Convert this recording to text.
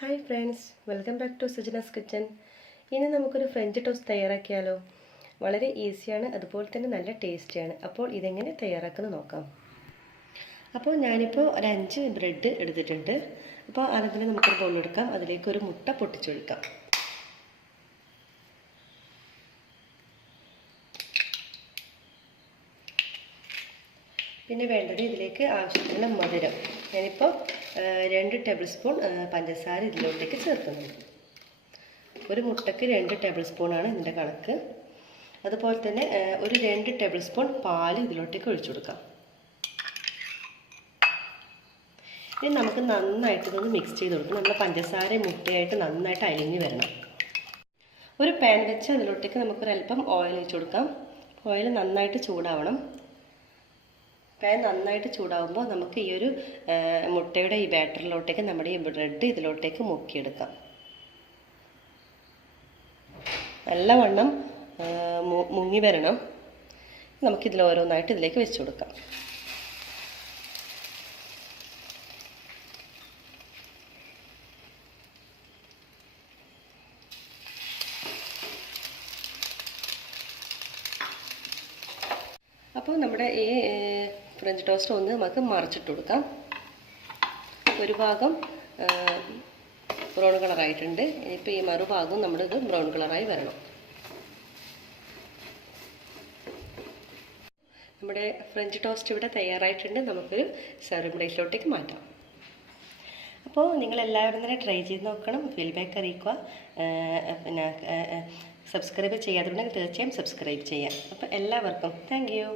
Hi friends, welcome back to Sujana's kitchen. ഇനി നമുക്കൊരു French toast തയ്യാറാക്കിയാലോ. വളരെ ഈസിയാണ്, അതുപോലെ തന്നെ നല്ല ടേസ്റ്റിയാണ്. അപ്പോൾ ഇതെങ്ങനെ തയ്യാറാക്കുന്നത് നോക്കാം. അപ്പോൾ ഞാനിപ്പോൾ ഒരു 5 ബ്രെഡ് എടുത്തിട്ടുണ്ട്. അപ്പോൾ അതിന് നമുക്കൊരു ബൗൾ എടുക്കാം. അതിലേക്ക് ഒരു മുട്ട പൊട്ടിച്ചൊഴിക്കാം. പിന്നെ വേണ്ടത് ഇതിലേക്ക് ആവശ്യത്തിനുള്ള മധുരം. ഞാനിപ്പോൾ 2 ടേബിൾ സ്പൂൺ പഞ്ചസാര ഇതിലോട്ടേക്ക് ചേർക്കുന്നുണ്ട്. ഒരു മുട്ടയ്ക്ക് 2 ടേബിൾ സ്പൂണാണ് ഇതിൻ്റെ കണക്ക്. അതുപോലെ തന്നെ ഒരു 2 ടേബിൾ സ്പൂൺ പാൽ ഇതിലോട്ടേക്ക് ഒഴിച്ചു കൊടുക്കാം. ഇനി നമുക്ക് നന്നായിട്ട് ഇതൊന്ന് മിക്സ് ചെയ്ത് കൊടുക്കണം. നമ്മൾ പഞ്ചസാര മുട്ടയായിട്ട് നന്നായിട്ട് അലിഞ്ഞ് വരണം. ഒരു പാൻ വെച്ച് അതിലോട്ടേക്ക് നമുക്കൊരല്പം ഓയിൽ ഒഴിച്ചു കൊടുക്കാം. ഓയിൽ നന്നായിട്ട് ചൂടാവണം. പാൻ നന്നായിട്ട് ചൂടാവുമ്പോൾ നമുക്ക് ഈ ഒരു മുട്ടയുടെ ഈ ബാറ്ററിലോട്ടേക്ക് നമ്മുടെ ഈ ബ്രെഡ് ഇതിലോട്ടേക്ക് മുക്കിയെടുക്കാം. നല്ലവണ്ണം മുങ്ങി വരണം. നമുക്കിതിൽ ഓരോന്നായിട്ട് ഇതിലേക്ക് വെച്ച് കൊടുക്കാം. അപ്പോൾ നമ്മുടെ ഈ ഫ്രഞ്ച് ടോസ്റ്റ് ഒന്ന് നമുക്ക് മറിച്ചിട്ട് കൊടുക്കാം. ഒരു ഭാഗം ബ്രൗൺ കളറായിട്ടുണ്ട്. ഇപ്പോൾ ഈ മറുഭാഗം നമ്മളിത് ബ്രൗൺ കളറായി വരണം. നമ്മുടെ ഫ്രഞ്ച് ടോസ്റ്റ് ഇവിടെ തയ്യാറായിട്ടുണ്ട്. നമുക്കൊരു സെർവിംഗ് പ്ലേറ്റിലോട്ടേക്ക് മാറ്റാം. അപ്പോൾ നിങ്ങളെല്ലാവരും തന്നെ ട്രൈ ചെയ്ത് നോക്കണം. ഫീഡ്ബാക്ക് അറിയിക്കുക. പിന്നെ സബ്സ്ക്രൈബ് ചെയ്യാത്തതുണ്ടെങ്കിൽ തീർച്ചയായും സബ്സ്ക്രൈബ് ചെയ്യാം. അപ്പോൾ എല്ലാവർക്കും താങ്ക് യു.